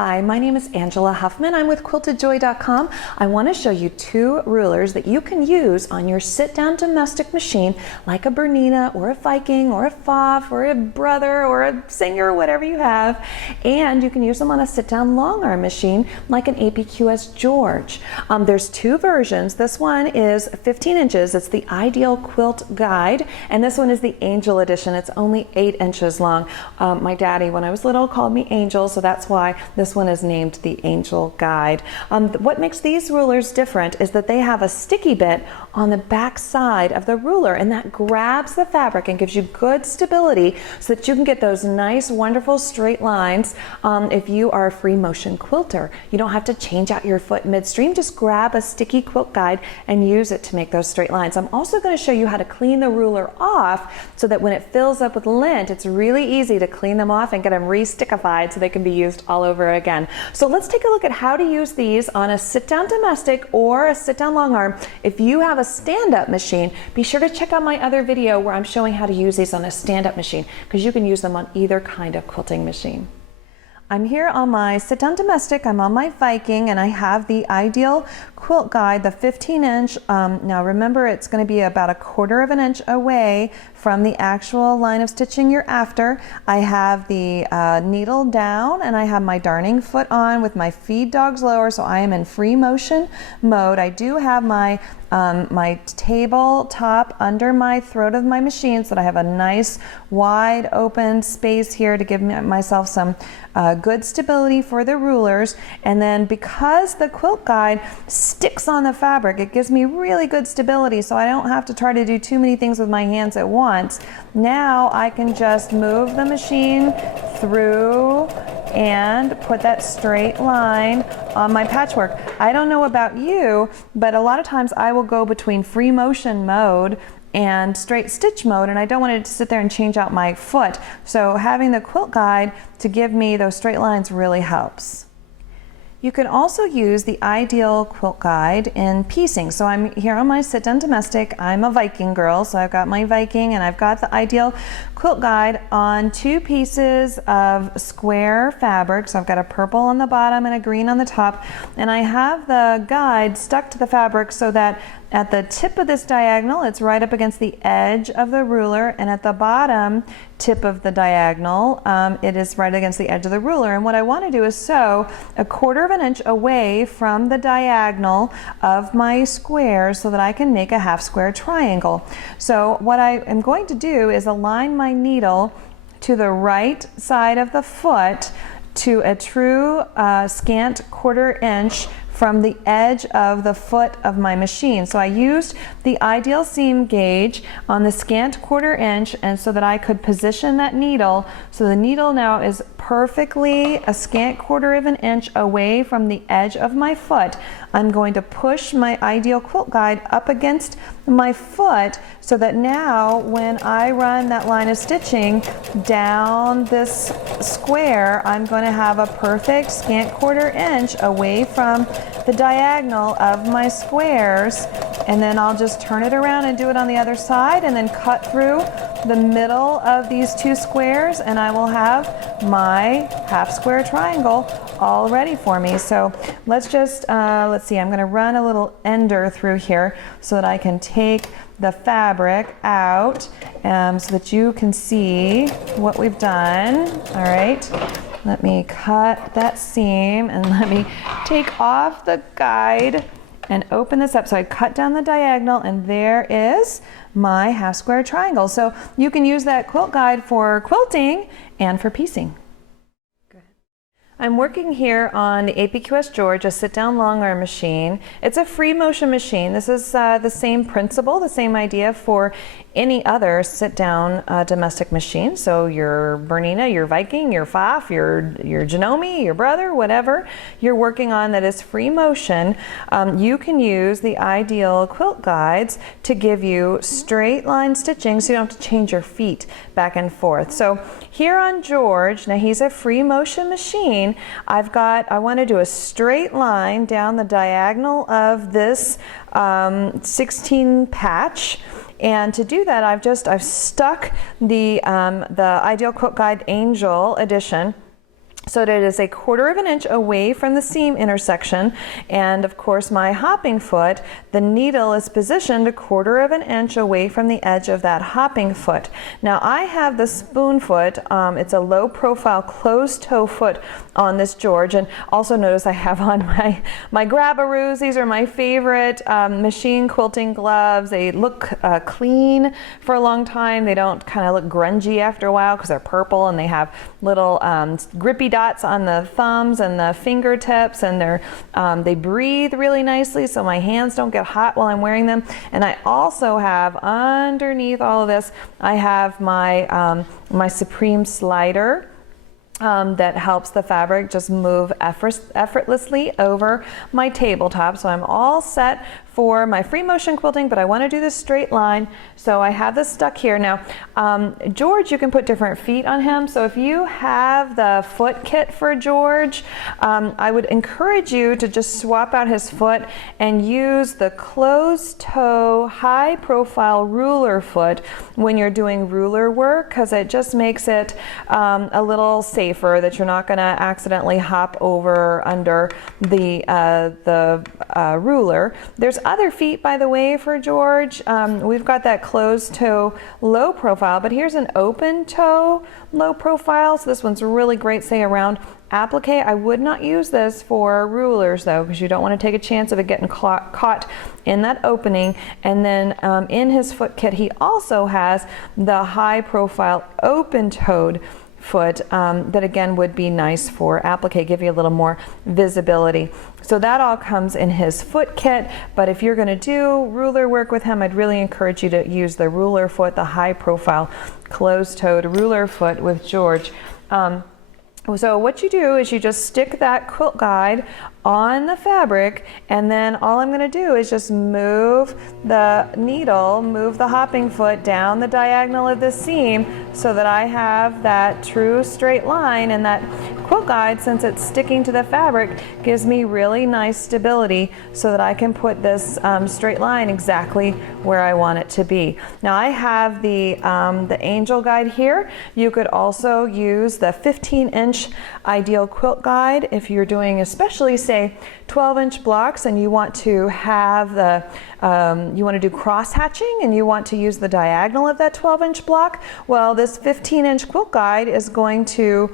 Hi, my name is Angela Huffman. I'm with QuiltedJoy.com. I want to show you two rulers that you can use on your sit-down domestic machine like a Bernina or a Viking or a Pfaff or a Brother or a Singer, whatever you have. And you can use them on a sit-down long arm machine like an APQS George. There's two versions. This one is 15 inches. It's the Ideal Quilt Guide. And this one is the Angel Edition. It's only 8 inches long. My daddy, when I was little, called me Angel, so that's why this one is named the Angel Guide. What makes these rulers different is that they have a sticky bit on the back side of the ruler, and that grabs the fabric and gives you good stability so that you can get those nice, wonderful straight lines. If you are a free motion quilter, you don't have to change out your foot midstream. Just grab a sticky quilt guide and use it to make those straight lines. I'm also going to show you how to clean the ruler off so that when it fills up with lint, it's really easy to clean them off and get them re-stickified so they can be used all over again. So let's take a look at how to use these on a sit-down domestic or a sit-down long arm. If you have a stand-up machine, be sure to check out my other video where I'm showing how to use these on a stand-up machine, because you can use them on either kind of quilting machine. I'm here on my sit-down domestic. I'm on my Viking, and I have the Ideal Quilt Guide, the 15-inch. Now remember, it's going to be about 1/4 of an inch away from the actual line of stitching you're after. I have the needle down, and I have my darning foot on with my feed dogs lower, so I am in free motion mode. I do have my my tabletop under my throat of my machine, so that I have a nice wide open space here to give myself some good stability for the rulers. And then because the quilt guide sticks on the fabric, it gives me really good stability, so I don't have to try to do too many things with my hands at once. Now I can just move the machine through and put that straight line on my patchwork. I don't know about you, but a lot of times I will go between free motion mode and straight stitch mode, and I don't want it to sit there and change out my foot. So having the quilt guide to give me those straight lines really helps. You can also use the Ideal Quilt Guide in piecing. So I'm here on my sit-down domestic. I'm a Viking girl, so I've got my Viking and I've got the Ideal Quilt Guide on 2 pieces of square fabric. So I've got a purple on the bottom and a green on the top, and I have the guide stuck to the fabric so that at the tip of this diagonal, it's right up against the edge of the ruler, and at the bottom tip of the diagonal, it is right against the edge of the ruler. And what I want to do is sew 1/4 of an inch away from the diagonal of my square so that I can make a half square triangle. So what I am going to do is align my needle to the right side of the foot to a true scant 1/4 inch from the edge of the foot of my machine. So I used the Ideal seam gauge on the scant 1/4 inch, and so that I could position that needle. So the needle now is perfectly a scant 1/4 of an inch away from the edge of my foot. I'm going to push my Ideal Quilt Guide up against my foot so that now when I run that line of stitching down this square, I'm going to have a perfect scant 1/4 inch away from the diagonal of my squares. And then I'll just turn it around and do it on the other side, and then cut through the middle of these 2 squares, and I will have my half square triangle all ready for me. So let's just let's see, I'm going to run a little ender through here so that I can take the fabric out so that you can see what we've done. All right, let me cut that seam and let me take off the guide and open this up. So I cut down the diagonal, and there is my half square triangle. So you can use that quilt guide for quilting and for piecing. I'm working here on the APQS George, a sit-down long arm machine. It's a free motion machine. This is the same principle, the same idea for any other sit-down domestic machine. So your Bernina, your Viking, your Pfaff, your Janome, your Brother, whatever you're working on that is free motion, you can use the Ideal Quilt Guides to give you straight line stitching so you don't have to change your feet back and forth. So here on George, now he's a free motion machine. I want to do a straight line down the diagonal of this 16 patch, and to do that I've stuck the Ideal Quilt Guide Angel Edition so that it is 1/4 inch away from the seam intersection. And of course my hopping foot, the needle is positioned 1/4 inch away from the edge of that hopping foot. Now I have the spoon foot. It's a low profile closed toe foot on this George. And also notice I have on my Grab-A-Roos. These are my favorite machine quilting gloves. They look clean for a long time. They don't kind of look grungy after a while because they're purple and they have little grippy dots on the thumbs and the fingertips, and they breathe really nicely so my hands don't get hot while I'm wearing them. And I also have underneath all of this, I have my my Supreme slider that helps the fabric just move effortlessly over my tabletop. So I'm all set for my free motion quilting, but I want to do this straight line. So I have this stuck here. Now, George, you can put different feet on him. So if you have the foot kit for George, I would encourage you to just swap out his foot and use the closed toe, high profile ruler foot when you're doing ruler work, because it just makes it a little safer that you're not going to accidentally hop over under the ruler. There's other feet, by the way, for George. We've got that closed toe low profile, but here's an open toe low profile. So this one's really great, say around applique. I would not use this for rulers though, because you don't want to take a chance of it getting caught in that opening. And then in his foot kit, he also has the high profile open toed foot that again would be nice for applique, give you a little more visibility. So that all comes in his foot kit, but if you're going to do ruler work with him, I'd really encourage you to use the ruler foot, the high profile closed-toed ruler foot with George. So what you do is you just stick that quilt guide on the fabric, and then all I'm going to do is just move the needle, move the hopping foot down the diagonal of the seam so that I have that true straight line, and that quilt guide, since it's sticking to the fabric, gives me really nice stability so that I can put this straight line exactly where I want it to be. Now I have the angel guide here. You could also use the 15-inch ideal quilt guide if you're doing especially say 12-inch blocks and you want to have the you want to do cross hatching and you want to use the diagonal of that 12-inch block. Well, this 15-inch quilt guide is going to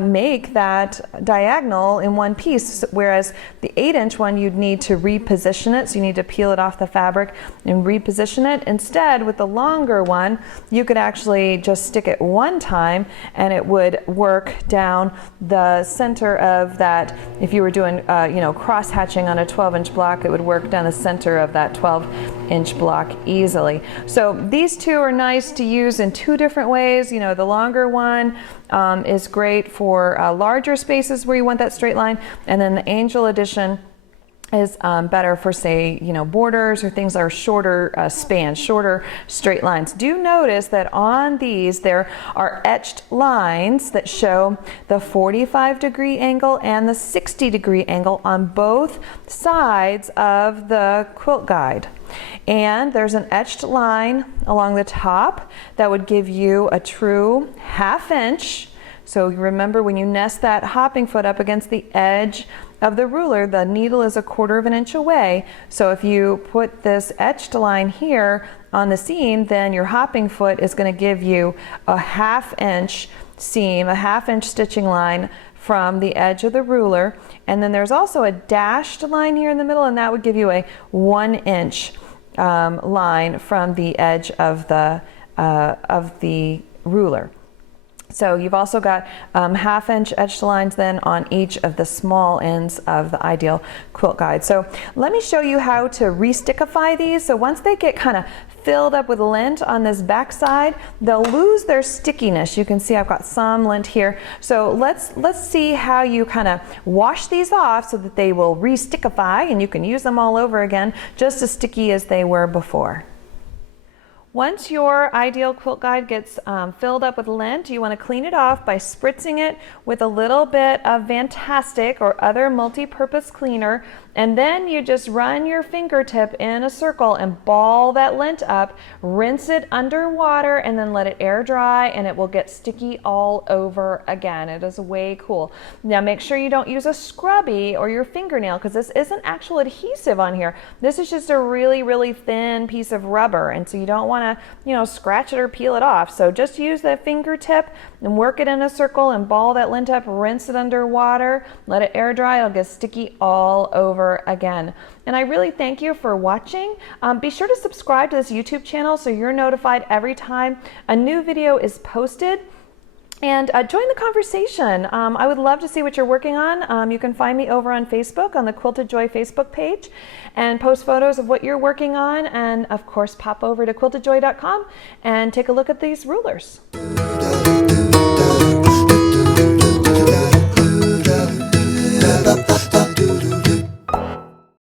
make that diagonal in one piece, whereas the 8-inch one you'd need to reposition it, so you need to peel it off the fabric and reposition it. Instead, with the longer one, you could actually just stick it one time and it would work down the center of that. If you were doing you know, cross hatching on a 12-inch block, it would work down the center of that 12-inch block easily. So these two are nice to use in two different ways. You know, the longer one is great for larger spaces where you want that straight line, and then the Angel Edition is better for, say, you know, borders or things that are shorter spans, shorter straight lines. Do notice that on these there are etched lines that show the 45-degree angle and the 60-degree angle on both sides of the quilt guide. And there's an etched line along the top that would give you a true 1/2 inch. So remember, when you nest that hopping foot up against the edge of the ruler, the needle is 1/4 inch away. So if you put this etched line here on the seam, then your hopping foot is going to give you a 1/2 inch seam, a 1/2 inch stitching line from the edge of the ruler. And then there's also a dashed line here in the middle, and that would give you a 1 inch line from the edge of the ruler. So you've also got 1/2 inch etched lines then on each of the small ends of the ideal quilt guide. So let me show you how to re-stickify these. So once they get kind of filled up with lint on this back side, they'll lose their stickiness. You can see I've got some lint here. So let's see how you kind of wash these off so that they will re-stickify and you can use them all over again, just as sticky as they were before. Once your ideal quilt guide gets filled up with lint, you want to clean it off by spritzing it with a little bit of Fantastic or other multi-purpose cleaner And then you just run your fingertip in a circle and ball that lint up, rinse it under water, and then let it air dry, and it will get sticky all over again. It is way cool. Now make sure you don't use a scrubby or your fingernail, because this isn't actual adhesive on here. This is just a really, really thin piece of rubber, and so you don't want to, scratch it or peel it off. So just use the fingertip and work it in a circle and ball that lint up, rinse it under water, let it air dry. It'll get sticky all over again. And I really thank you for watching. Be sure to subscribe to this YouTube channel so you're notified every time a new video is posted. And join the conversation. I would love to see what you're working on. You can find me over on Facebook on the Quilted Joy Facebook page and post photos of what you're working on. And of course, pop over to quiltedjoy.com and take a look at these rulers. Da da da da